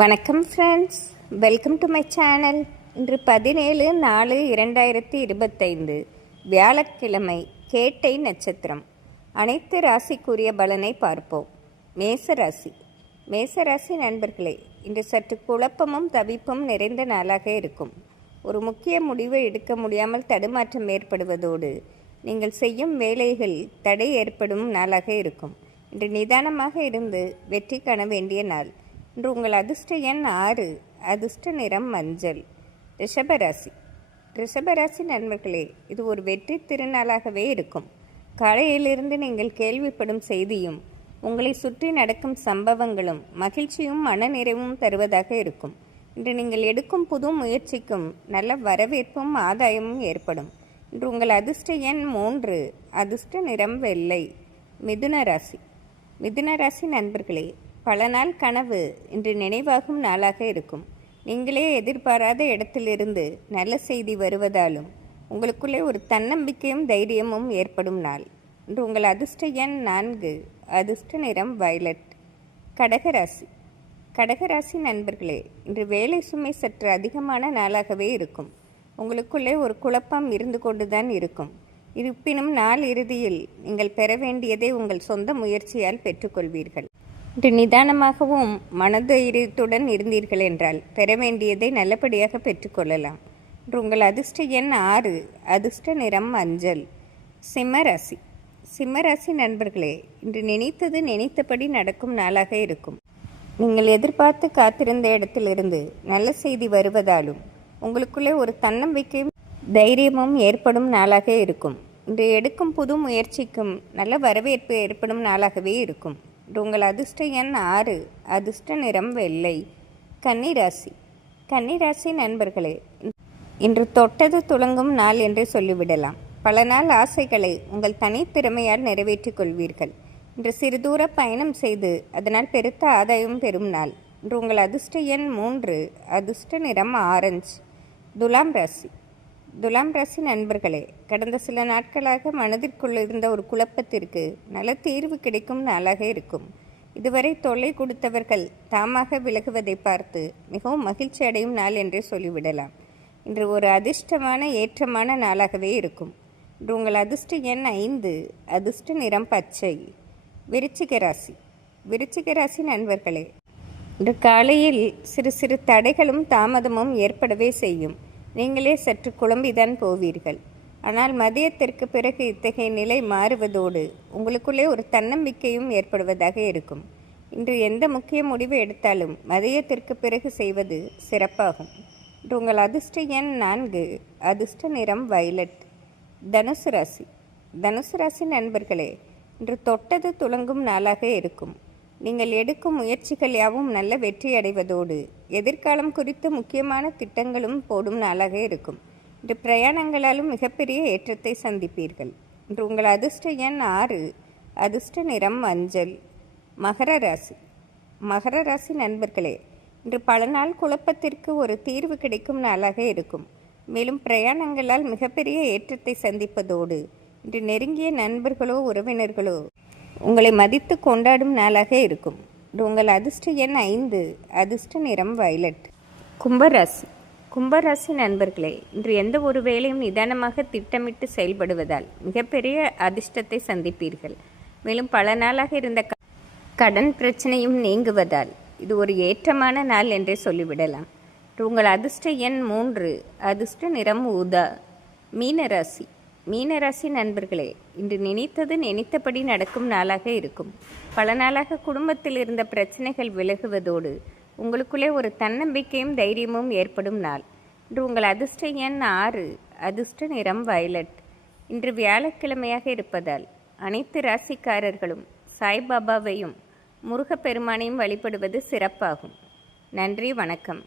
வணக்கம் friends welcome to my channel இன்று பதினேழு நாலு இரண்டாயிரத்தி இருபத்தைந்து வியாழக்கிழமை கேட்டை நட்சத்திரம். அனைத்து ராசிக்குரிய பலனை பார்ப்போம். மேச ராசி. மேச ராசி நண்பர்களே இன்று சற்று குழப்பமும் தவிப்பும் நிறைந்த நாளாக இருக்கும். ஒரு முக்கிய முடிவை எடுக்க முடியாமல் தடுமாற்றம் ஏற்படுவதோடு நீங்கள் செய்யும் வேலைகள் தடை ஏற்படும் நாளாக இருக்கும். இன்று நிதானமாக இருந்து வெற்றி காண வேண்டிய நாள். இன்று உங்கள் அதிர்ஷ்ட எண் ஆறு. அதிர்ஷ்ட நிறம் மஞ்சள். ரிஷபராசி. ரிஷபராசி நண்பர்களே இது ஒரு வெற்றி திருநாளாகவே இருக்கும். காலையிலிருந்து நீங்கள் கேள்விப்படும் செய்தியும் உங்களை சுற்றி நடக்கும் சம்பவங்களும் மகிழ்ச்சியும் மனநிறைவும் தருவதாக இருக்கும். இன்று நீங்கள் எடுக்கும் புது முயற்சிக்கும் நல்ல வரவேற்பும் ஆதாயமும் ஏற்படும். இன்று உங்கள் அதிர்ஷ்ட எண் மூன்று. அதிர்ஷ்ட நிறம் வெள்ளை. மிதுன ராசி. மிதுன ராசி நண்பர்களே பல நாள் கனவு இன்று நினைவாகும் நாளாக இருக்கும். நீங்களே எதிர்பாராத இடத்திலிருந்து நல்ல செய்தி வருவதாலும் உங்களுக்குள்ளே ஒரு தன்னம்பிக்கையும் தைரியமும் ஏற்படும் நாள். இன்று உங்கள் அதிர்ஷ்ட எண் நான்கு அதிர்ஷ்ட நிறம் வயலட். கடகராசி கடகராசி நண்பர்களே இன்று வேலை சுமை சற்று அதிகமான நாளாகவே இருக்கும். உங்களுக்குள்ளே ஒரு குழப்பம் இருந்து கொண்டுதான் இருக்கும். இருப்பினும் நாள் இறுதியில் நீங்கள் பெற வேண்டியதை உங்கள் சொந்த முயற்சியால் பெற்றுக்கொள்வீர்கள். நிதானமாகவும் மனதைரியத்துடன் இருந்தீர்கள் என்றால் பெற வேண்டியதை நல்லபடியாக பெற்றுக்கொள்ளலாம் இன்று உங்கள் அதிர்ஷ்ட எண் ஆறு அதிர்ஷ்ட நிறம் மஞ்சள் சிம்மராசி சிம்மராசி நண்பர்களே இன்று நினைத்தது நினைத்தபடி நடக்கும் நாளாக இருக்கும். நீங்கள் எதிர்பார்த்து காத்திருந்த இடத்திலிருந்து நல்ல செய்தி வருவதாலும் உங்களுக்குள்ளே ஒரு தன்னம்பிக்கையும் தைரியமும் ஏற்படும் நாளாக இருக்கும். இன்று எடுக்கும் புது முயற்சிக்கும் நல்ல வரவேற்பு ஏற்படும் நாளாகவே இருக்கும். உங்கள் அதிர்ஷ்ட எண் ஆறு. அதிர்ஷ்ட நிறம் வெள்ளை. கன்னிராசி. கன்னிராசி நண்பர்களே இன்று தொட்டது துளங்கும் நாள் என்று சொல்லிவிடலாம். பல நாள் ஆசைகளை உங்கள் தனித்திறமையால் நிறைவேற்றிக் கொள்வீர்கள். இன்று சிறு தூர பயணம் செய்து அதனால் பெருத்த ஆதாயம் பெறும் நாள். இன்று உங்கள் அதிர்ஷ்ட எண் மூன்று. அதிர்ஷ்ட நிறம் ஆரஞ்சு. துலாம் ராசி. துலாம் ராசி நண்பர்களே கடந்த சில நாட்களாக மனதிற்குள் இருந்த ஒரு குழப்பத்திற்கு நல்ல தீர்வு கிடைக்கும் நாளாக இருக்கும். இதுவரை தொல்லை கொடுத்தவர்கள் தாமாக விலகுவதை பார்த்து மிகவும் மகிழ்ச்சி அடையும் நாள் என்றே சொல்லிவிடலாம். இன்று ஒரு அதிர்ஷ்டமான ஏற்றமான நாளாகவே இருக்கும். இன்று உங்கள் அதிர்ஷ்ட எண் ஐந்து அதிர்ஷ்ட நிறம் பச்சை. விருச்சிக ராசி. விருச்சிக ராசி நண்பர்களே இன்று காலையில் சிறு சிறு தடைகளும் தாமதமும் ஏற்படவே செய்யும். நீங்களே சற்று குழம்பிதான் போவீர்கள். ஆனால் மதியத்திற்கு பிறகு இத்தகைய நிலை மாறுவதோடு உங்களுக்குள்ளே ஒரு தன்னம்பிக்கையும் ஏற்படுவதாக இருக்கும். இன்று எந்த முக்கிய முடிவு எடுத்தாலும் மதியத்திற்கு பிறகு செய்வது சிறப்பாகும். இன்று உங்கள் அதிர்ஷ்ட எண் நான்கு அதிர்ஷ்ட நிறம் வயலட். தனுசு ராசி. தனுசு ராசி நண்பர்களே இன்று தொட்டது துளங்கும் நாளாக இருக்கும். நீங்கள் எடுக்கும் முயற்சிகள் யாவும் நல்ல வெற்றி அடைவதோடு எதிர்காலம் குறித்த முக்கியமான திட்டங்களும் போடும் நாளாக இருக்கும். இன்று பிரயாணங்களாலும் மிகப்பெரிய ஏற்றத்தை சந்திப்பீர்கள். இன்று உங்கள் அதிர்ஷ்ட எண் ஆறு அதிர்ஷ்ட நிறம் மஞ்சள் மகர ராசி. மகர ராசி நண்பர்களே இன்று பல நாள் குழப்பத்திற்கு ஒரு தீர்வு கிடைக்கும் நாளாக இருக்கும். மேலும் பிரயாணங்களால் மிகப்பெரிய ஏற்றத்தை சந்திப்பதோடு இன்று நெருங்கிய நண்பர்களோ உறவினர்களோ உங்களை மதித்து கொண்டாடும் நாளாக இருக்கும். உங்கள் அதிர்ஷ்ட எண் ஐந்து அதிர்ஷ்ட நிறம் வயலட். கும்பராசி. கும்பராசி நண்பர்களே இன்று எந்த ஒரு வேலையும் நிதானமாக திட்டமிட்டு செயல்படுவதால் மிகப்பெரிய அதிர்ஷ்டத்தை சந்திப்பீர்கள். மேலும் பல நாளாக இருந்த கடன் பிரச்சனையும் நீங்குவதால் இது ஒரு ஏற்றமான நாள் என்றே சொல்லிவிடலாம். உங்கள் அதிர்ஷ்ட எண் மூன்று அதிர்ஷ்ட நிறம் ஊதா மீனராசி. மீனராசி நண்பர்களே இன்று நினைத்தது நினைத்தபடி நடக்கும் நாளாக இருக்கும். பல நாளாக குடும்பத்தில் இருந்த பிரச்சனைகள் விலகுவதோடு உங்களுக்குள்ளே ஒரு தன்னம்பிக்கையும் தைரியமும் ஏற்படும் நாள். இன்று உங்கள் அதிர்ஷ்ட எண் ஆறு அதிர்ஷ்ட நிறம் வயலட். இன்று வியாழக்கிழமையாக இருப்பதால் அனைத்து ராசிக்காரர்களும் சாய்பாபாவையும் முருகப்பெருமானையும் வழிபடுவது சிறப்பாகும். நன்றி வணக்கம்.